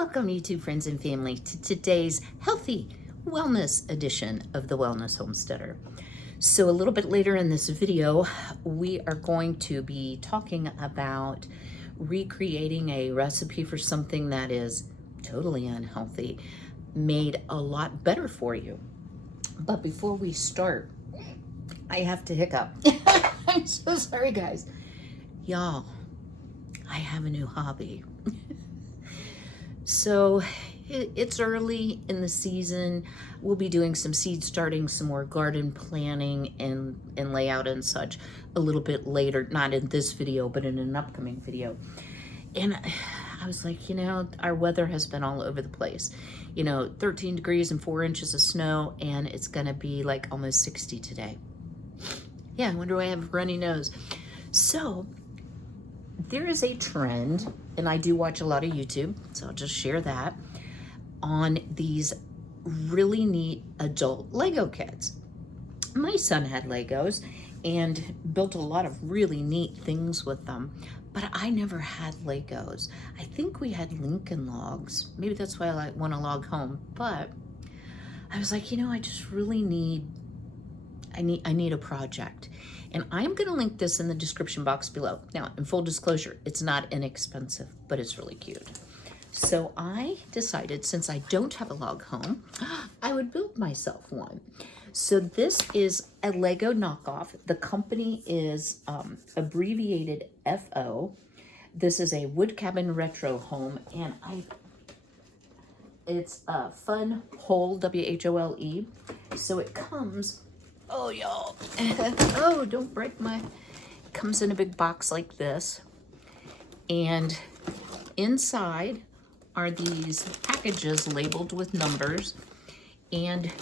Welcome, YouTube friends and family, to today's healthy wellness edition of the Wellness Homesteader. So a little bit later in this video, we are going to be talking about recreating a recipe for something that is totally unhealthy, made a lot better for you. But before we start, I have to hiccup. I'm so sorry, guys. Y'all, I have a new hobby. So it's early in the season. We'll be doing some seed starting, some more garden planning and layout and such a little bit later, not in this video, but in an upcoming video. And I was like, our weather has been all over the place. 13 degrees and 4 inches of snow, and it's gonna be like almost 60 today. Yeah, I wonder why I have a runny nose. So there is a trend, and I do watch a lot of YouTube, so I'll just share that, on these really neat adult Lego kits. My son had Legos and built a lot of really neat things with them, but I never had Legos. I think we had Lincoln Logs. Maybe that's why I want a log home, but I was like, I just really need a project. And I'm going to link this in the description box below. Now, in full disclosure, it's not inexpensive, but it's really cute. So I decided, since I don't have a log home, I would build myself one. So this is a Lego knockoff. The company is abbreviated FO. This is a wood cabin retro home, and it's a Fun Hole, WHOLE. So it comes, oh y'all, oh, don't break it comes in a big box like this. And inside are these packages labeled with numbers, and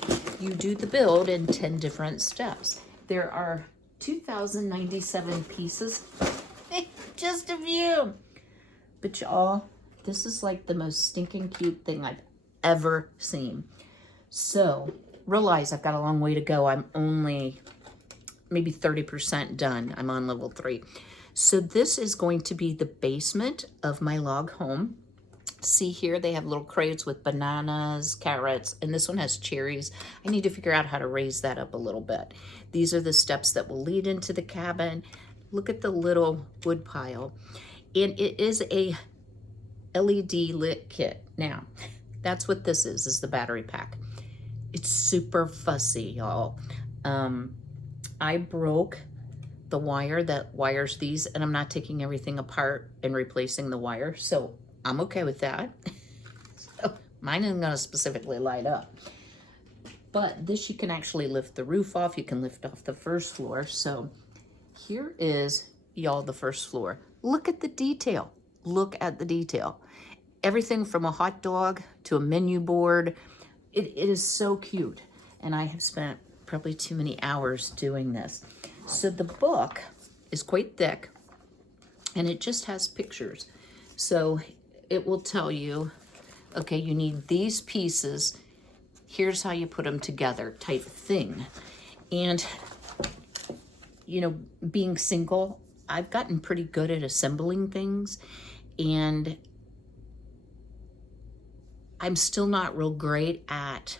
you do the build in 10 different steps. There are 2,097 pieces, just a few. But y'all, this is like the most stinking cute thing I've ever seen. So realize I've got a long way to go. I'm only maybe 30% done. I'm on level 3. So this is going to be the basement of my log home. See here, they have little crates with bananas, carrots, and this one has cherries. I need to figure out how to raise that up a little bit. These are the steps that will lead into the cabin. Look at the little wood pile. And it is a LED lit kit. Now, that's what this is the battery pack. It's super fussy, y'all. I broke the wire that wires these, and I'm not taking everything apart and replacing the wire, so I'm okay with that. So mine isn't gonna specifically light up. But this, you can actually lift the roof off. You can lift off the first floor. So here is, y'all, the first floor. Look at the detail. Look at the detail. Everything from a hot dog to a menu board. It is so cute. And I have spent probably too many hours doing this. So the book is quite thick, and it just has pictures. So it will tell you, okay, you need these pieces. Here's how you put them together, type thing. And, being single, I've gotten pretty good at assembling things, and I'm still not real great at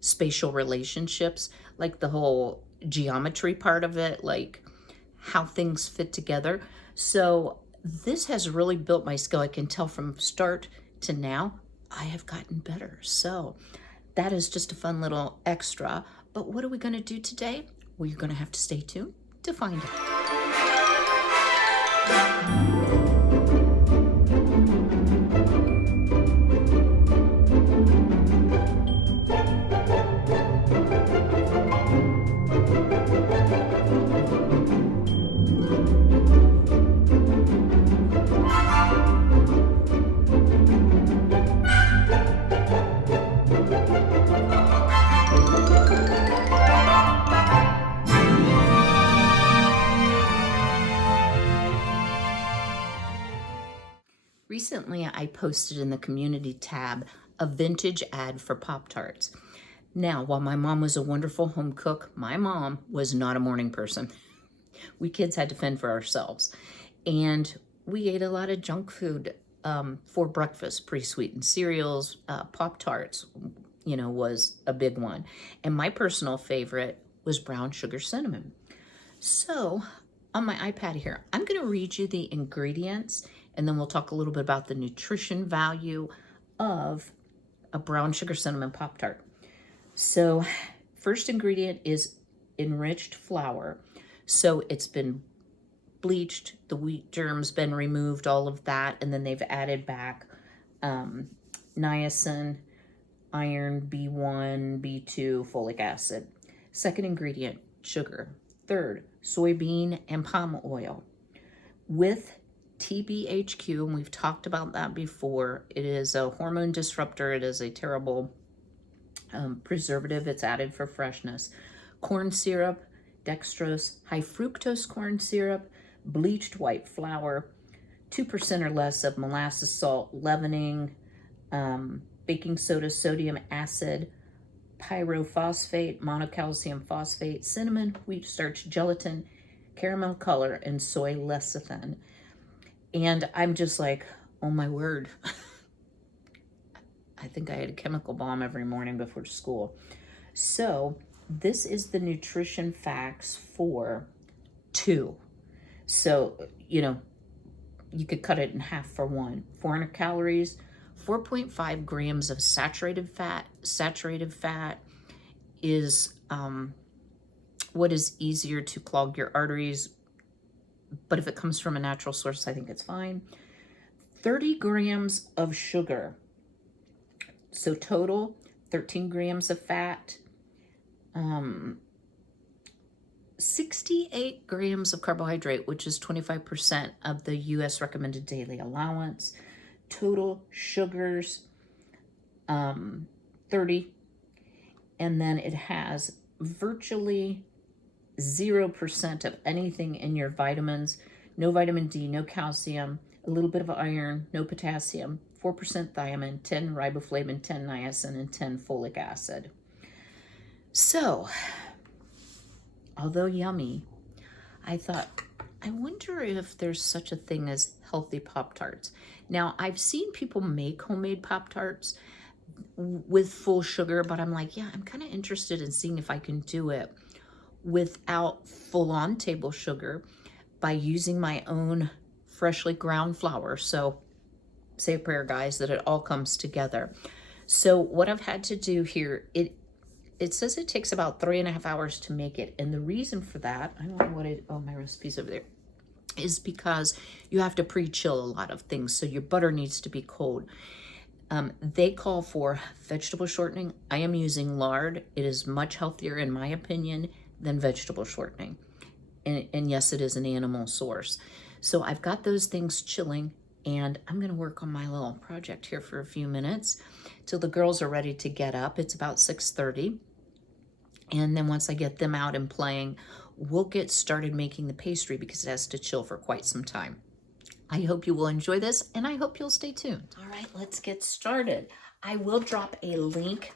spatial relationships, like the whole geometry part of it, like how things fit together. So this has really built my skill. I can tell from start to now, I have gotten better. So that is just a fun little extra. But what are we going to do today? Well, you're going to have to stay tuned to find out. Recently, I posted in the community tab a vintage ad for Pop-Tarts. Now, while my mom was a wonderful home cook, my mom was not a morning person. We kids had to fend for ourselves. And we ate a lot of junk food for breakfast, pre-sweetened cereals, Pop-Tarts, you know, was a big one. And my personal favorite was brown sugar cinnamon. So on my iPad here, I'm going to read you the ingredients, and then we'll talk a little bit about the nutrition value of a brown sugar cinnamon Pop-Tart. So first ingredient is enriched flour. So it's been bleached, the wheat germs been removed, all of that, and then they've added back niacin, iron, B1, B2, folic acid. Second ingredient, sugar. Third, soybean and palm oil with TBHQ, and we've talked about that before. It is a hormone disruptor. It is a terrible preservative. It's added for freshness. Corn syrup, dextrose, high fructose corn syrup, bleached white flour, 2% or less of molasses, salt, leavening, baking soda, sodium acid, pyrophosphate, monocalcium phosphate, cinnamon, wheat starch, gelatin, caramel color, and soy lecithin. And I'm just like, oh my word. I think I had a chemical bomb every morning before school. So this is the nutrition facts for 2. So, you know, you could cut it in half for 1. 400 calories, 4.5 grams of saturated fat. Saturated fat is what is easier to clog your arteries, but if it comes from a natural source, I think it's fine. 30 grams of sugar. So total, 13 grams of fat, 68 grams of carbohydrate, which is 25% of the U.S. recommended daily allowance. Total sugars, 30. And then it has virtually 0% of anything in your vitamins. No vitamin D, no calcium, a little bit of iron, no potassium, 4% thiamine, 10 riboflavin, 10 niacin, and 10 folic acid. So, although yummy, I thought, I wonder if there's such a thing as healthy Pop-Tarts. Now, I've seen people make homemade Pop-Tarts with full sugar, but I'm like, yeah, I'm kind of interested in seeing if I can do it without full-on table sugar by using my own freshly ground flour. So say a prayer, guys, that it all comes together. So what I've had to do here, it says it takes about 3.5 hours to make it. And the reason for that, I don't know what my recipe's over there, is because you have to pre-chill a lot of things. So your butter needs to be cold. They call for vegetable shortening. I am using lard. It is much healthier, in my opinion, than vegetable shortening. And yes, it is an animal source. So I've got those things chilling, and I'm going to work on my little project here for a few minutes till the girls are ready to get up. It's about 6:30. And then once I get them out and playing, we'll get started making the pastry because it has to chill for quite some time. I hope you will enjoy this, and I hope you'll stay tuned. All right, let's get started. I will drop a link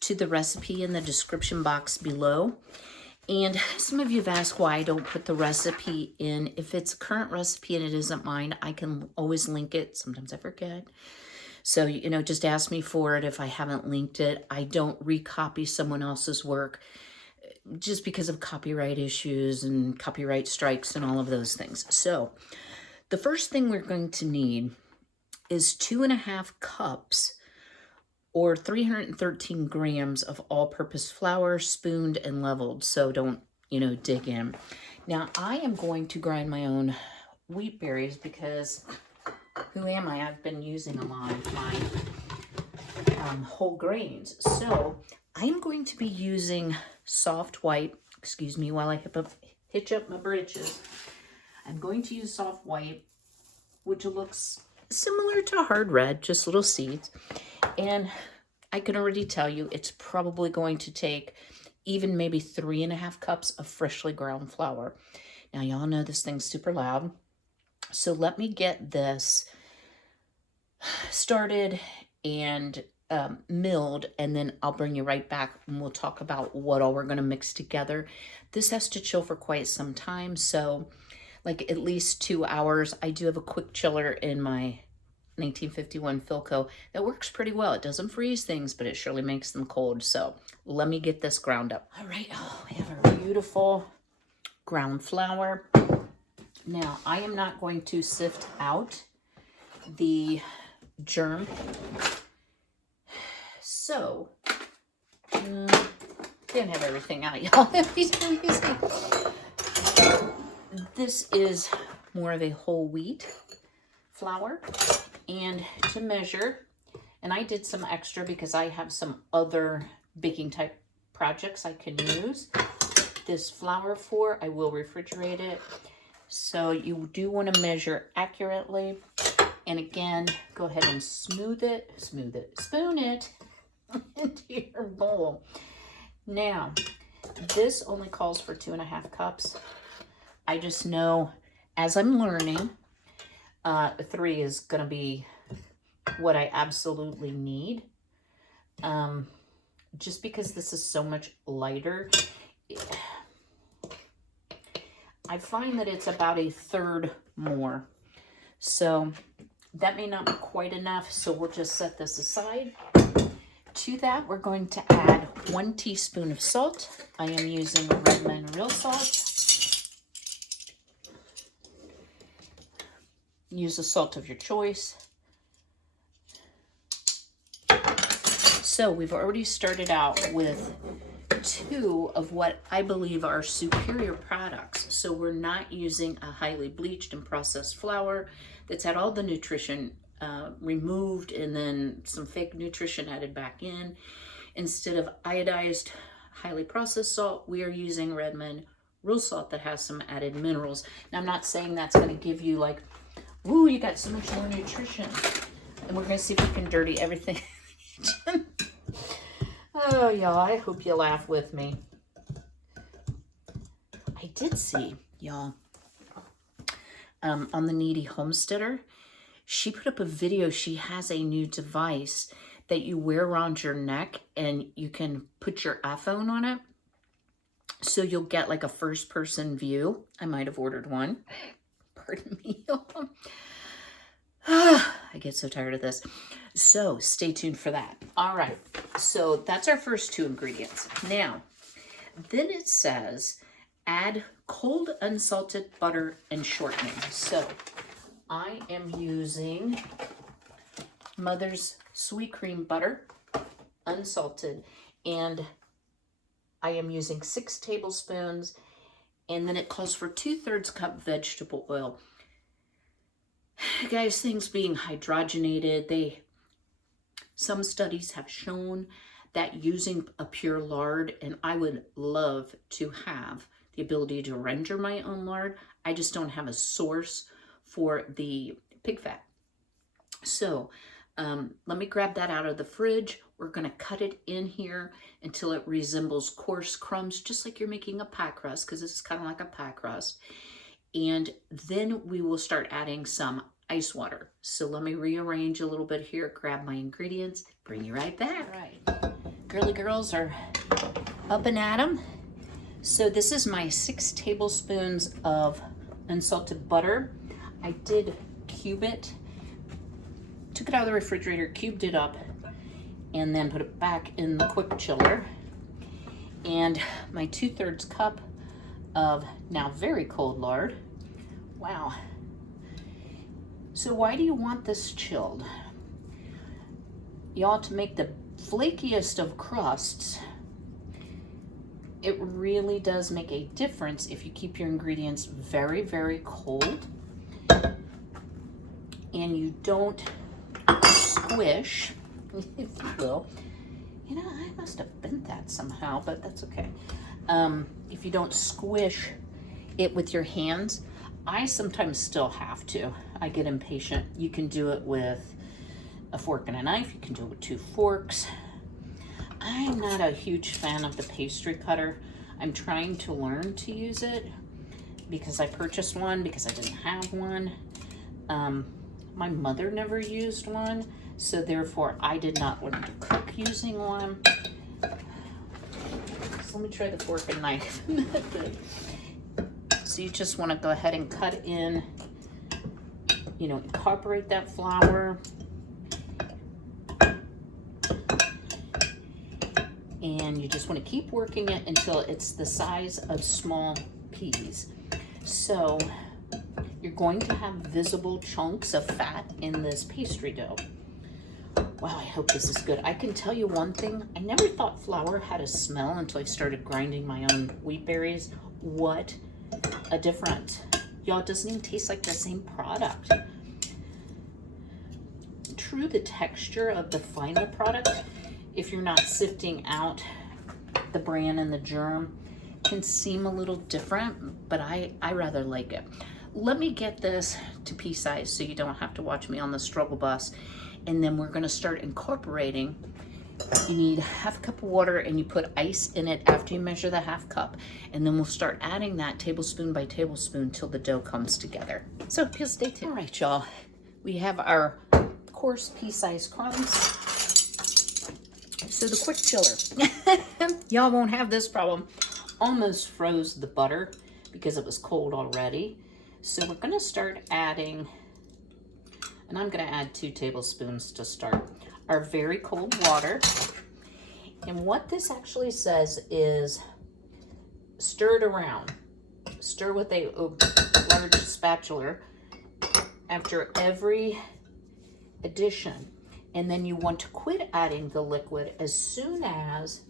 to the recipe in the description box below. And some of you have asked why I don't put the recipe in. If it's a current recipe and it isn't mine, I can always link it. Sometimes I forget. So, you know, just ask me for it if I haven't linked it. I don't recopy someone else's work just because of copyright issues and copyright strikes and all of those things. So the first thing we're going to need is 2.5 cups or 313 grams of all-purpose flour, spooned and leveled. So don't, you know, dig in. Now I am going to grind my own wheat berries because who am I? I've been using a lot of my whole grains. So I'm going to be using soft white, excuse me while I hitch up my britches. I'm going to use soft white, which looks similar to hard red, just little seeds. And I can already tell you it's probably going to take even maybe 3.5 cups of freshly ground flour. Now, y'all know this thing's super loud. So let me get this started and milled, and then I'll bring you right back and we'll talk about what all we're going to mix together. This has to chill for quite some time, so like at least 2 hours. I do have a quick chiller in my 1951 Philco that works pretty well. It doesn't freeze things, but it surely makes them cold. So let me get this ground up. All right, oh, we have our beautiful ground flour. Now, I am not going to sift out the germ. So, didn't have everything out, y'all. This is more of a whole wheat flour. And to measure, and I did some extra because I have some other baking type projects I can use this flour for. I will refrigerate it. So you do want to measure accurately. And again, go ahead and spoon it into your bowl. Now, this only calls for 2.5 cups. I just know as I'm learning, 3 is going to be what I absolutely need. Just because this is so much lighter, I find that it's about 1/3 more. So that may not be quite enough, so we'll just set this aside. To that, we're going to add 1 teaspoon of salt. I am using Redmond real salt. Use the salt of your choice. So we've already started out with 2 of what I believe are superior products. So we're not using a highly bleached and processed flour that's had all the nutrition removed and then some fake nutrition added back in. Instead of iodized, highly processed salt, we are using Redmond real salt that has some added minerals. Now, I'm not saying that's going to give you like, ooh, you got so much more nutrition. And we're going to see if we can dirty everything. Oh, y'all, I hope you laugh with me. I did see, y'all, on the Needy Homesteader, she put up a video. She has a new device that you wear around your neck and you can put your iPhone on it. So you'll get like a first-person view. I might have ordered one. Pardon me, y'all. I get so tired of this. So stay tuned for that. All right. So that's our first 2 ingredients. Now, then it says add cold unsalted butter and shortening. So I am using Mother's Sweet Cream Butter, unsalted, and I am using 6 tablespoons, and then it calls for 2/3 cup vegetable oil. Guys, things being hydrogenated, some studies have shown that using a pure lard, and I would love to have the ability to render my own lard. I just don't have a source for the pig fat. So let me grab that out of the fridge. We're going to cut it in here until it resembles coarse crumbs, just like you're making a pie crust, because this is kind of like a pie crust. And then we will start adding some ice water. So let me rearrange a little bit here, grab my ingredients, bring you right back. All right, girly girls are up and at 'em. So this is my 6 tablespoons of unsalted butter. I did cube it, took it out of the refrigerator, cubed it up, and then put it back in the quick chiller. And my 2/3 cup of now very cold lard. Wow. So why do you want this chilled? Y'all, to make the flakiest of crusts, it really does make a difference if you keep your ingredients very, very cold and you don't squish, if you will. You know, I must have bent that somehow, but that's okay. If you don't squish it with your hands, I sometimes still have to. I get impatient. You can do it with a fork and a knife. You can do it with 2 forks. I'm not a huge fan of the pastry cutter. I'm trying to learn to use it because I purchased one because I didn't have one. My mother never used one, so therefore I did not learn to cook using one. So let me try the fork and knife method. So you just want to go ahead and cut in you know, incorporate that flour. And you just want to keep working it until it's the size of small peas. So you're going to have visible chunks of fat in this pastry dough. Wow, I hope this is good. I can tell you one thing. I never thought flour had a smell until I started grinding my own wheat berries. What a difference. Y'all, it doesn't even taste like the same product. True, the texture of the final product, if you're not sifting out the bran and the germ, can seem a little different, but I rather like it. Let me get this to pea size so you don't have to watch me on the struggle bus. And then we're gonna start incorporating. You need half a cup of water and you put ice in it after you measure the half cup. And then we'll start adding that tablespoon by tablespoon till the dough comes together. So just stay tuned. All right, y'all. We have our coarse pea-sized crumbs. So the quick chiller. Y'all won't have this problem. Almost froze the butter because it was cold already. So we're gonna start adding, and I'm gonna add 2 tablespoons to start, our very cold water. And what this actually says is stir it around. Stir with a large spatula after every addition. And then you want to quit adding the liquid as soon as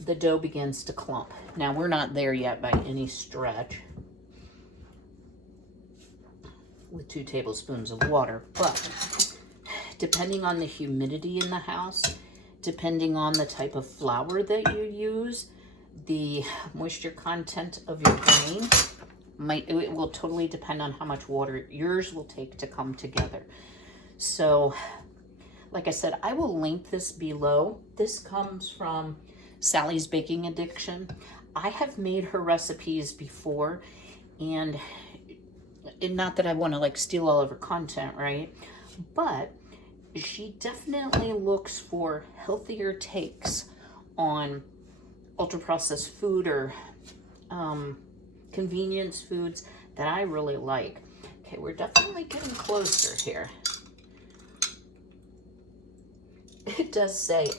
the dough begins to clump. Now, we're not there yet by any stretch with 2 tablespoons of water, but depending on the humidity in the house, depending on the type of flour that you use, the moisture content of your grain, it will totally depend on how much water yours will take to come together. So, like I said, I will link this below. This comes from Sally's Baking Addiction. I have made her recipes before, and not that I want to like steal all of her content, right? But she definitely looks for healthier takes on ultra-processed food or convenience foods that I really like. Okay, we're definitely getting closer here. It does say,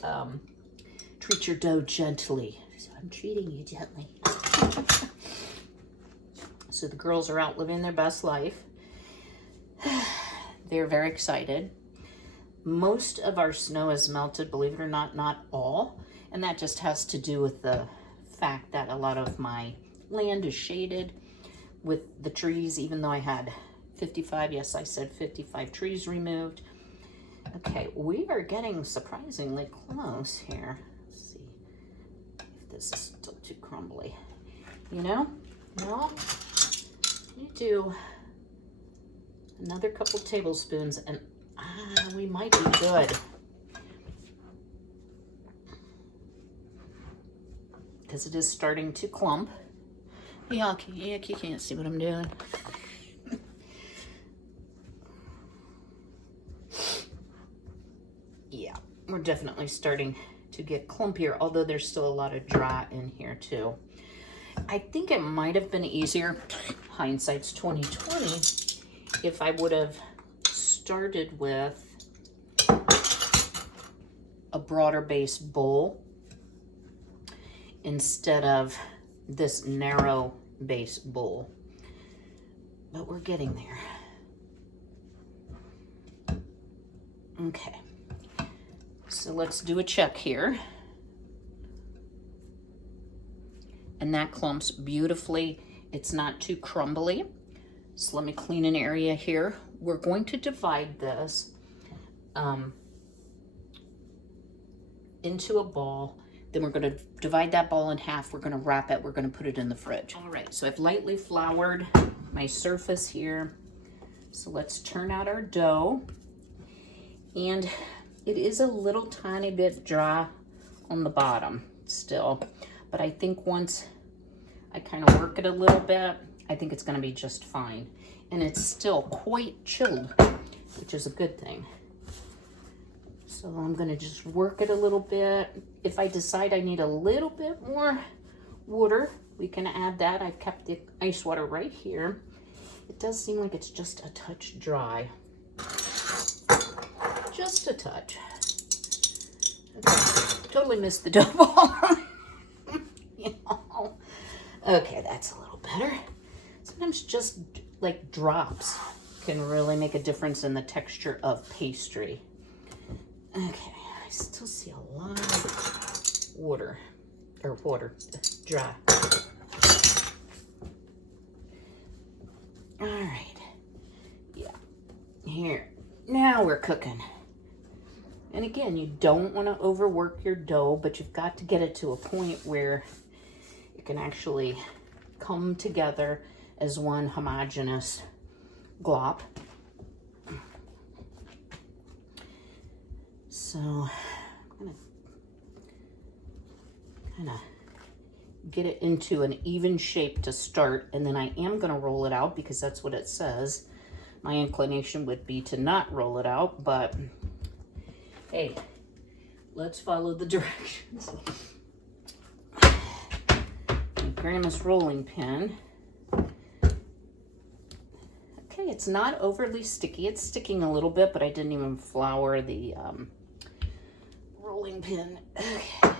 treat your dough gently. So I'm treating you gently. So the girls are out living their best life. They're very excited. Most of our snow is melted, believe it or not, not all. And that just has to do with the fact that a lot of my land is shaded with the trees, even though I had 55, yes, I said 55 trees removed. Okay, we are getting surprisingly close here. Let's see if this is still too crumbly. You know, no, you do another couple tablespoons and we might be good. Because it is starting to clump. Yeah, you can't see what I'm doing. Yeah, we're definitely starting to get clumpier, although there's still a lot of dry in here too. I think it might have been easier, hindsight's 2020, if I would have started with a broader base bowl instead of this narrow base bowl. But we're getting there. Okay. So let's do a check here. And that clumps beautifully. It's not too crumbly. So let me clean an area here. We're going to divide this into a ball. Then we're going to divide that ball in half. We're going to wrap it. We're going to put it in the fridge. All right, so I've lightly floured my surface here. So let's turn out our dough. And it is a little tiny bit dry on the bottom still. But I think once I kind of work it a little bit, I think it's going to be just fine. And it's still quite chilled, which is a good thing. So I'm going to just work it a little bit. If I decide I need a little bit more water, we can add that. I've kept the ice water right here. It does seem like it's just a touch dry. Just a touch. Okay, totally missed the dough ball. You know. Okay, that's a little better. Sometimes just like drops can really make a difference in the texture of pastry. Okay, I still see a lot of water, dry. All right, yeah, here, now we're cooking. And again, you don't want to overwork your dough, but you've got to get it to a point where it can actually come together as one homogeneous glop. So I'm going to kind of get it into an even shape to start, and then I am going to roll it out because that's what it says. My inclination would be to not roll it out, but hey, let's follow the directions. Grandma's rolling pin. Okay, it's not overly sticky. It's sticking a little bit, but I didn't even flour the rolling pin. Okay.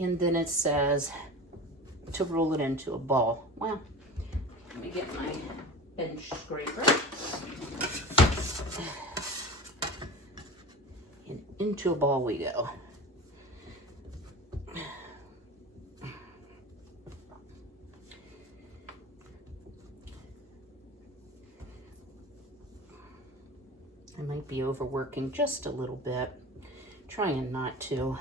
And then it says to roll it into a ball. Well, let me get my bench scraper. And into a ball we go. I might be overworking just a little bit, trying not to.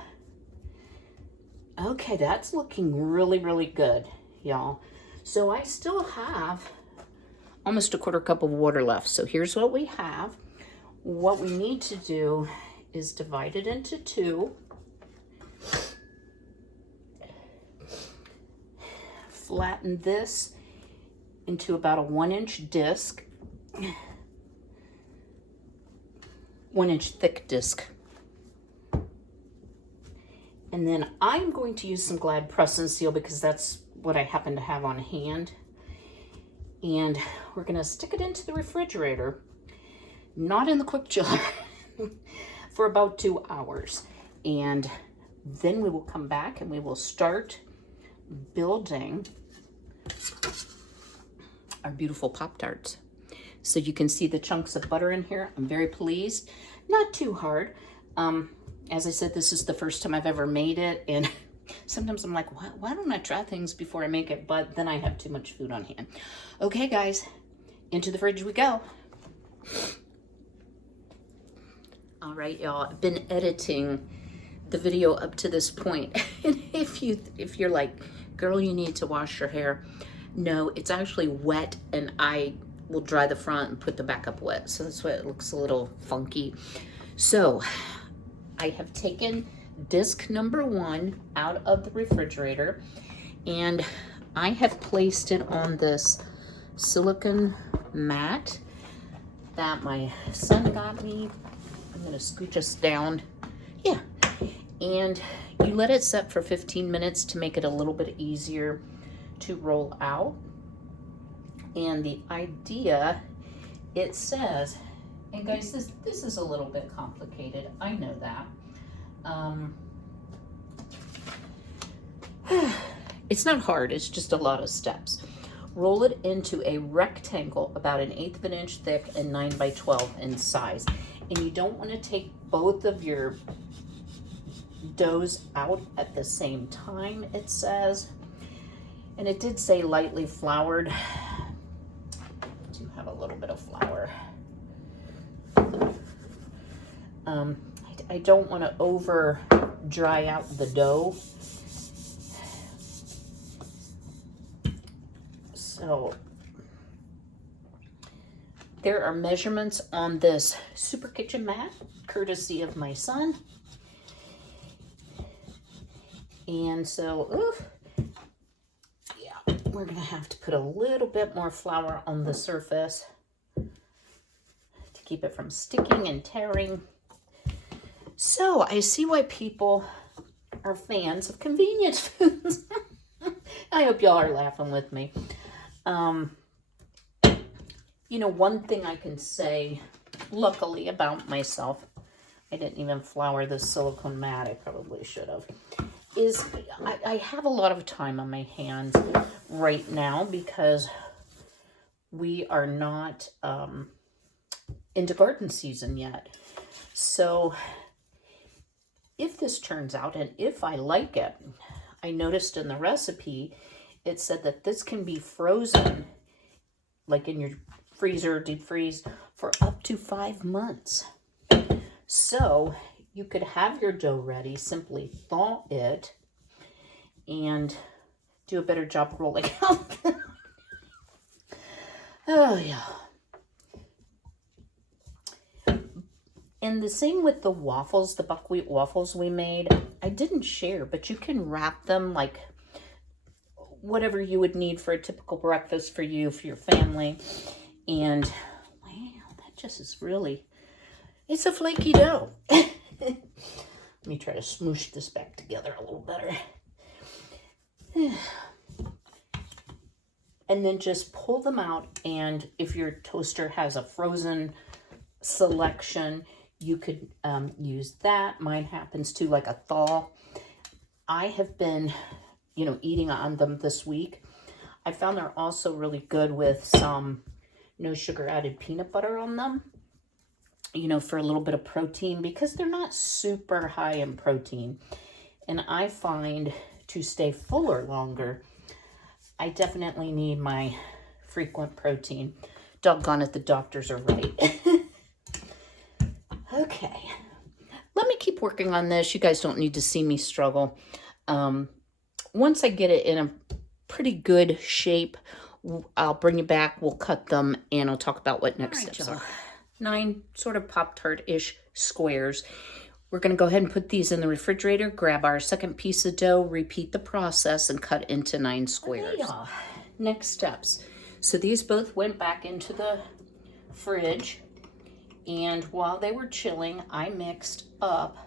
Okay, that's looking really, really good, y'all. So I still have almost a 1/4 cup of water left. So here's what we have. What we need to do is divide it into 2. Flatten this into about a 1-inch disc. 1-inch thick disc. And then I'm going to use some Glad Press and Seal because that's what I happen to have on hand. And we're gonna stick it into the refrigerator, not in the quick chiller, for about 2 hours. And then we will come back and we will start building our beautiful Pop-Tarts. So you can see the chunks of butter in here. I'm very pleased. Not too hard. As I said, this is the first time I've ever made it, and sometimes I'm like, why don't I try things before I make it? But then I have too much food on hand. Okay, guys, into the fridge we go. All right, y'all, I've been editing the video up to this point. And if you're like, girl, you need to wash your hair. No, it's actually wet, and I will dry the front and put the back up wet. So that's why it looks a little funky. So I have taken disc number 1 out of the refrigerator, and I have placed it on this silicone mat that my son got me. I'm gonna scooch us down. Yeah, and you let it set for 15 minutes to make it a little bit easier to roll out. And the idea, it says, and guys, this is a little bit complicated. I know that. It's not hard, it's just a lot of steps. Roll it into a rectangle about 1/8 of an inch thick and 9 by 12 in size. And you don't want to take both of your doughs out at the same time, it says. And it did say lightly floured. I do have a little bit of flour. I don't want to over dry out the dough. So there are measurements on this super kitchen mat, courtesy of my son. And so, yeah, we're gonna have to put a little bit more flour on the surface to keep it from sticking and tearing. So I see why people are fans of convenience foods. I hope y'all are laughing with me. You know, one thing I can say, luckily, about myself, I didn't even flour this silicone mat, I probably should have, is I have a lot of time on my hands right now because we are not into garden season yet. So if this turns out and if I like it, I noticed in the recipe, it said that this can be frozen, like in your freezer, deep freeze, for up to 5 months. So you could have your dough ready, simply thaw it, and do a better job rolling out. Oh, yeah. And the same with the waffles, the buckwheat waffles we made. I didn't share, but you can wrap them like whatever you would need for a typical breakfast for you, for your family. And wow, that just is really, it's a flaky dough. Let me try to smoosh this back together a little better. And then just pull them out, and if your toaster has a frozen selection, you could use that. Mine happens to like a thaw. I have been, you know, eating on them this week. I found they're also really good with some no sugar added peanut butter on them, you know, for a little bit of protein, because they're not super high in protein. And I find to stay fuller longer, I definitely need my frequent protein. Doggone it, the doctors are right. Okay, let me keep working on this. You guys don't need to see me struggle. Once I get it in a pretty good shape, I'll bring you back, we'll cut them, and I'll talk about what next steps are. 9 sort of Pop-Tart-ish squares. We're going to go ahead and put these in the refrigerator, grab our second piece of dough, repeat the process, and cut into 9 squares. Yeah. Next steps. So these both went back into the fridge, and while they were chilling, I mixed up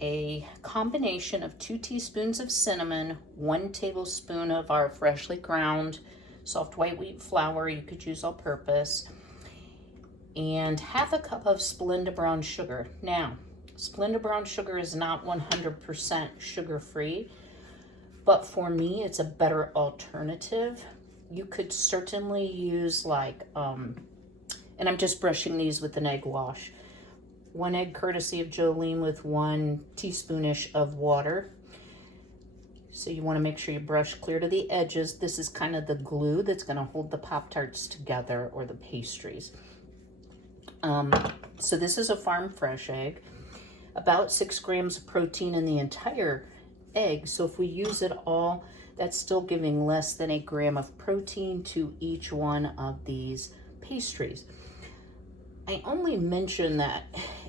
a combination of 2 teaspoons of cinnamon, 1 tablespoon of our freshly ground soft white wheat flour, you could use all purpose, and half a cup of Splenda brown sugar. Now, Splenda brown sugar is not 100% sugar-free, but for me, it's a better alternative. You could certainly use like, and I'm just brushing these with an egg wash. 1 egg courtesy of Jolene with 1 teaspoonish of water. So you want to make sure you brush clear to the edges. This is kind of the glue that's going to hold the Pop-Tarts together, or the pastries. So this is a farm fresh egg. About 6 grams of protein in the entire egg. So if we use it all, that's still giving less than 1 gram of protein to each one of these pastries. I only mention that,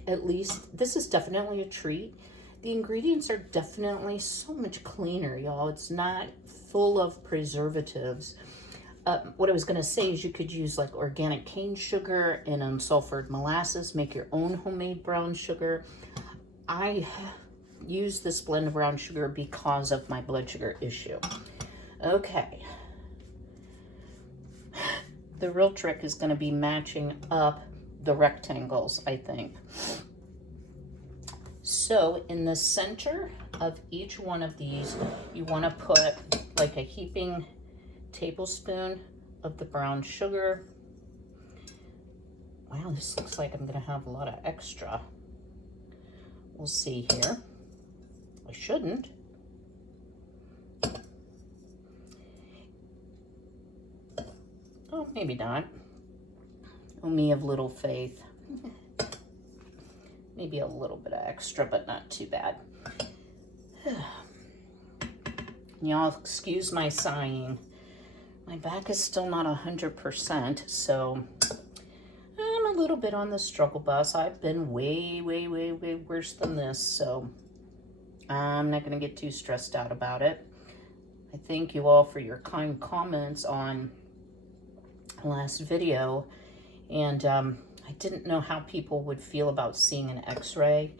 at least, this is definitely a treat. The ingredients are definitely so much cleaner, y'all. It's not full of preservatives. What I was going to say is you could use like organic cane sugar and unsulfured molasses, make your own homemade brown sugar. I use this blend of brown sugar because of my blood sugar issue. Okay. The real trick is going to be matching up the rectangles, I think. So in the center of each one of these, you want to put like a heaping tablespoon of the brown sugar. Wow, this looks like I'm going to have a lot of extra. We'll see here. I shouldn't. Oh, maybe not. Oh, me of little faith. Maybe a little bit of extra, but not too bad. Y'all excuse my sighing. My back is still not 100%, so I'm a little bit on the struggle bus. I've been way, way, way, way worse than this, so I'm not going to get too stressed out about it. I thank you all for your kind comments on the last video, and I didn't know how people would feel about seeing an x-ray.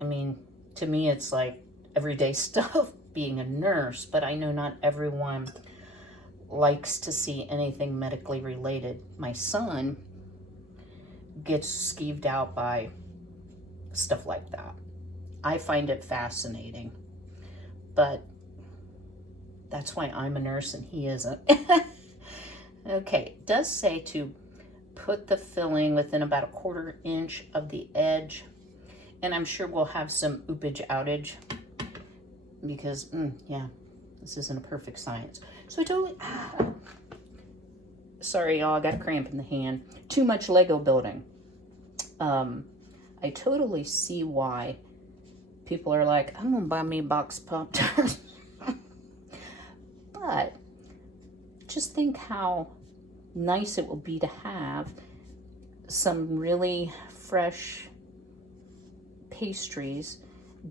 I mean, to me, it's like everyday stuff, being a nurse, but I know not everyone likes to see anything medically related. My son gets skeeved out by stuff like that. I find it fascinating, but that's why I'm a nurse and he isn't. Okay, it does say to put the filling within about a 1/4 inch of the edge, and I'm sure we'll have some oopage outage because, yeah, this isn't a perfect science. So I totally, sorry y'all, I got a cramp in the hand. Too much Lego building. I totally see why people are like, I'm gonna buy me a box of Pop-Tarts. But just think how nice it will be to have some really fresh pastries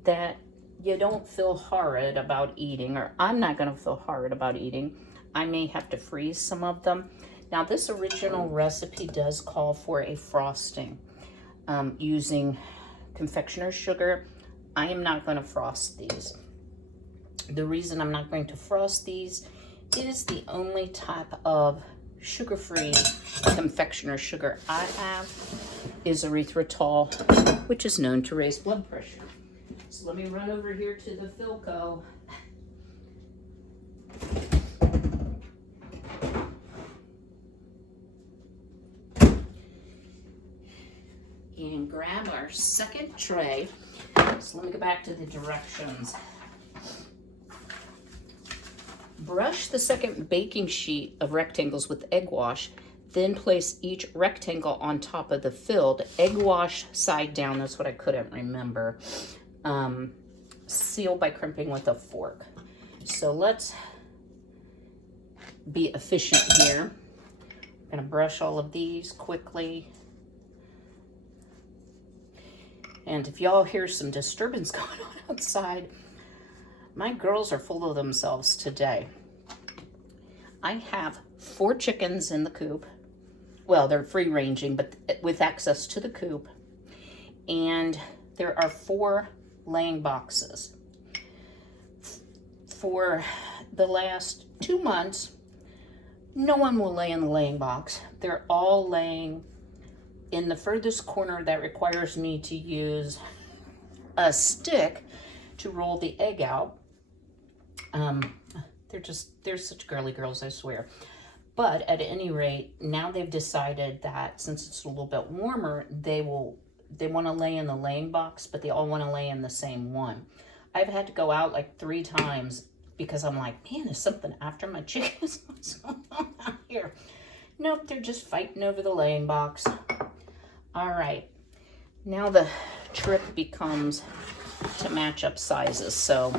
that you don't feel horrid about eating, or I'm not going to feel horrid about eating. I may have to freeze some of them. Now, this original recipe does call for a frosting using confectioner's sugar. I am not going to frost these. The reason I'm not going to frost these is the only type of sugar-free confectioner sugar I have is erythritol, which is known to raise blood pressure. So let me run over here to the Philco. And grab our second tray. So let me go back to the directions. Brush the second baking sheet of rectangles with egg wash, then place each rectangle on top of the filled. Egg wash side down, that's what I couldn't remember. Seal by crimping with a fork. So let's be efficient here. I'm gonna brush all of these quickly. And if y'all hear some disturbance going on outside, my girls are full of themselves today. I have 4 chickens in the coop. Well, they're free ranging, but with access to the coop. And there are 4 laying boxes. For the last 2 months, no one will lay in the laying box. They're all laying in the furthest corner that requires me to use a stick to roll the egg out. They're such girly girls, I swear. But at any rate, now they've decided that since it's a little bit warmer, they want to lay in the laying box, but they all want to lay in the same one. I've had to go out like 3 times because I'm like, man, is something after my chickens? What's going on out here? Nope, they're just fighting over the laying box. All right, now the trick becomes to match up sizes. So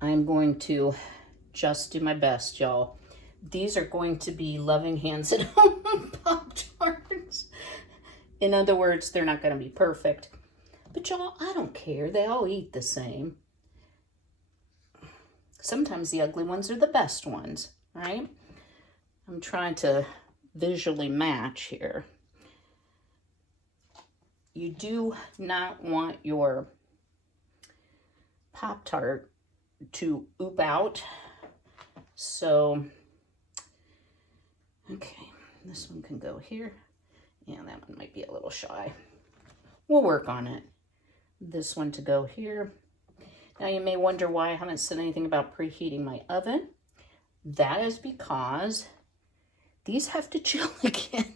I'm going to just do my best, y'all. These are going to be loving hands at home Pop-Tarts. In other words, they're not going to be perfect. But y'all, I don't care. They all eat the same. Sometimes the ugly ones are the best ones, right? I'm trying to visually match here. You do not want your Pop-Tart to oop out. So, okay, this one can go here. Yeah, that one might be a little shy. We'll work on it. This one to go here. Now you may wonder why I haven't said anything about preheating my oven. That is because these have to chill again.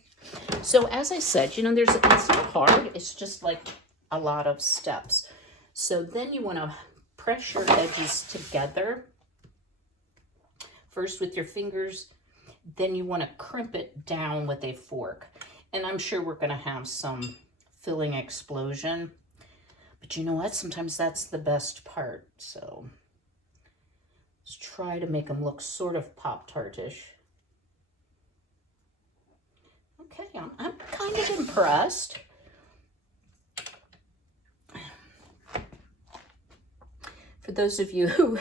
So as I said, you know, it's not hard. It's just like a lot of steps. So then you want to press your edges together. First with your fingers, then you want to crimp it down with a fork. And I'm sure we're going to have some filling explosion. But you know what? Sometimes that's the best part. So let's try to make them look sort of Pop-Tartish. Okay, I'm kind of impressed. For those of you who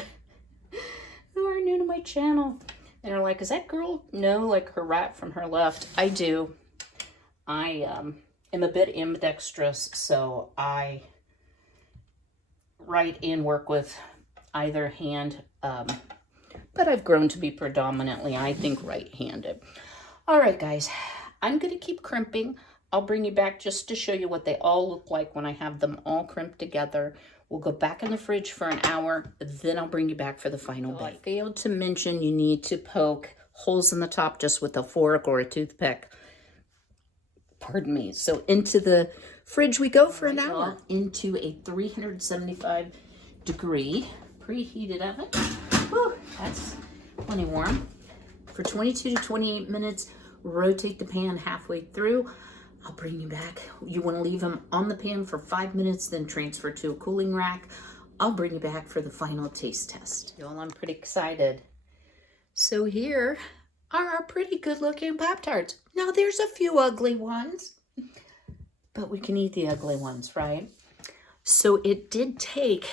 are new to my channel and are like, is that girl know like her right from her left? I do. I am a bit ambidextrous, so I write and work with either hand, but I've grown to be predominantly, I think, right-handed. All right, guys, I'm going to keep crimping. I'll bring you back just to show you what they all look like when I have them all crimped together. We'll go back in the fridge for an hour, then I'll bring you back for the final bake. I failed to mention you need to poke holes in the top just with a fork or a toothpick. Pardon me. So into the fridge we go for an hour. Into a 375 degree preheated oven. Whew, that's plenty warm. For 22 to 28 minutes, rotate the pan halfway through. I'll bring you back. You want to leave them on the pan for 5 minutes, then transfer to a cooling rack. I'll bring you back for the final taste test. Y'all, I'm pretty excited. So here are our pretty good looking Pop-Tarts. Now there's a few ugly ones, but we can eat the ugly ones, right? So it did take,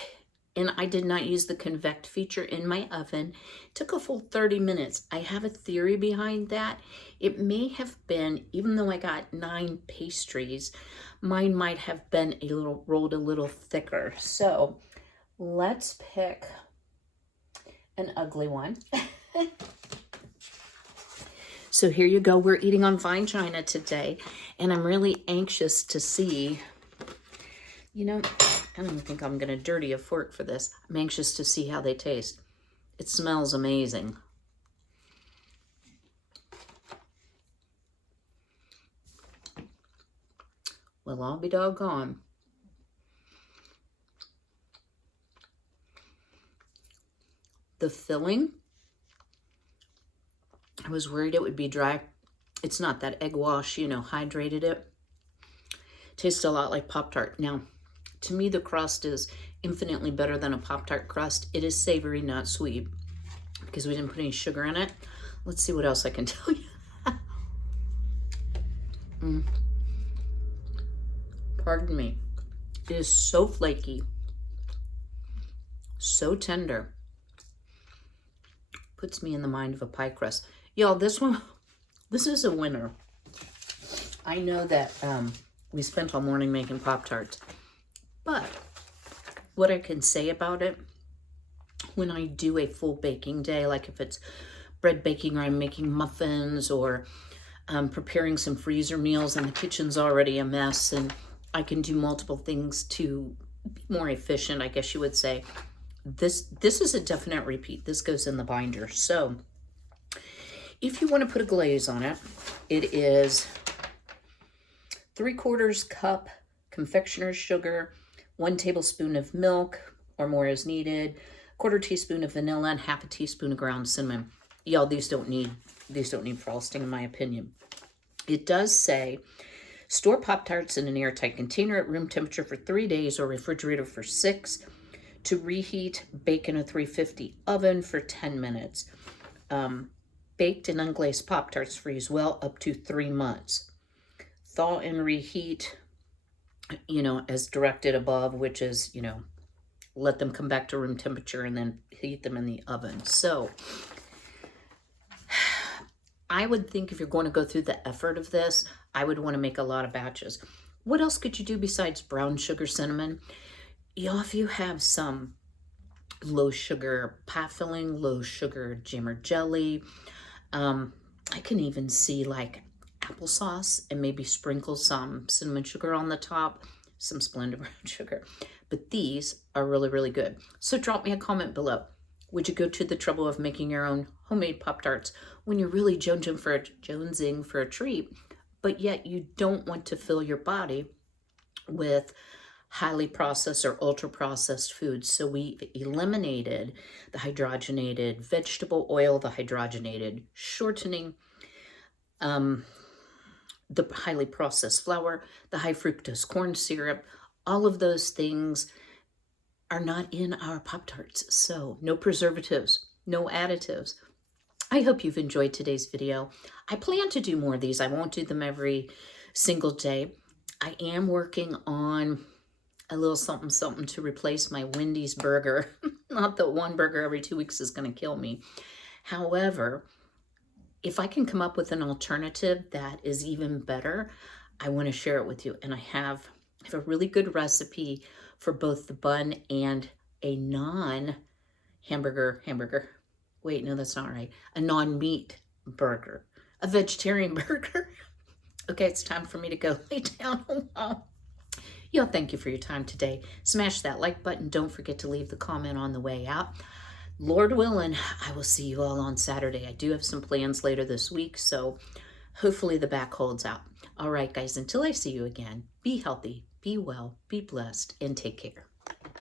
and I did not use the convect feature in my oven. It took a full 30 minutes. I have a theory behind that. It may have been, even though I got 9 pastries, mine might have been rolled a little thicker. So let's pick an ugly one. So here you go. We're eating on fine china today, and I'm really anxious to see, you know, I don't think I'm going to dirty a fork for this. I'm anxious to see how they taste. It smells amazing. Well, I'll be doggone. The filling, I was worried it would be dry. It's not. That egg wash, you know, hydrated it. Tastes a lot like Pop-Tart. Now, to me, the crust is infinitely better than a Pop-Tart crust. It is savory, not sweet, because we didn't put any sugar in it. Let's see what else I can tell you. Pardon me. It is so flaky, so tender. Puts me in the mind of a pie crust. Y'all, this is a winner. I know that we spent all morning making Pop-Tarts, but what I can say about it, when I do a full baking day, like if it's bread baking or I'm making muffins or preparing some freezer meals and the kitchen's already a mess and I can do multiple things to be more efficient, I guess you would say, this is a definite repeat. This goes in the binder. So if you want to put a glaze on it, it is 3/4 cup confectioner's sugar, 1 tablespoon of milk or more is needed, 1/4 teaspoon of vanilla, and 1/2 teaspoon of ground cinnamon. Y'all, these don't need frosting in my opinion. It does say store Pop-Tarts in an airtight container at room temperature for 3 days or refrigerator for 6. To reheat, bake in a 350 oven for 10 minutes. Baked and unglazed Pop-Tarts freeze well up to 3 months. Thaw and reheat, you know, as directed above, which is, you know, let them come back to room temperature and then heat them in the oven. So I would think if you're going to go through the effort of this, I would want to make a lot of batches. What else could you do besides brown sugar cinnamon? Y'all, if you have some low sugar pie filling, low sugar jam or jelly, I can even see like applesauce and maybe sprinkle some cinnamon sugar on the top, some Splenda brown sugar. But these are really, really good. So drop me a comment below. Would you go to the trouble of making your own homemade Pop-Tarts when you're really jonesing for a treat, but yet you don't want to fill your body with highly processed or ultra processed foods? So we eliminated the hydrogenated vegetable oil, the hydrogenated shortening, the highly processed flour, the high fructose corn syrup. All of those things are not in our Pop-Tarts. So no preservatives, no additives. I hope you've enjoyed today's video. I plan to do more of these. I won't do them every single day. I am working on a little something to replace my Wendy's burger. Not that one burger every 2 weeks is going to kill me. However, if I can come up with an alternative that is even better, I want to share it with you. And I have a really good recipe for both the bun and a non-hamburger. Wait, no, that's not right. A non-meat burger, a vegetarian burger. Okay, it's time for me to go lay down. Y'all, thank you for your time today. Smash that like button. Don't forget to leave the comment on the way out. Lord willing, I will see you all on Saturday. I do have some plans later this week, so hopefully the back holds out. All right, guys, until I see you again, be healthy, be well, be blessed, and take care.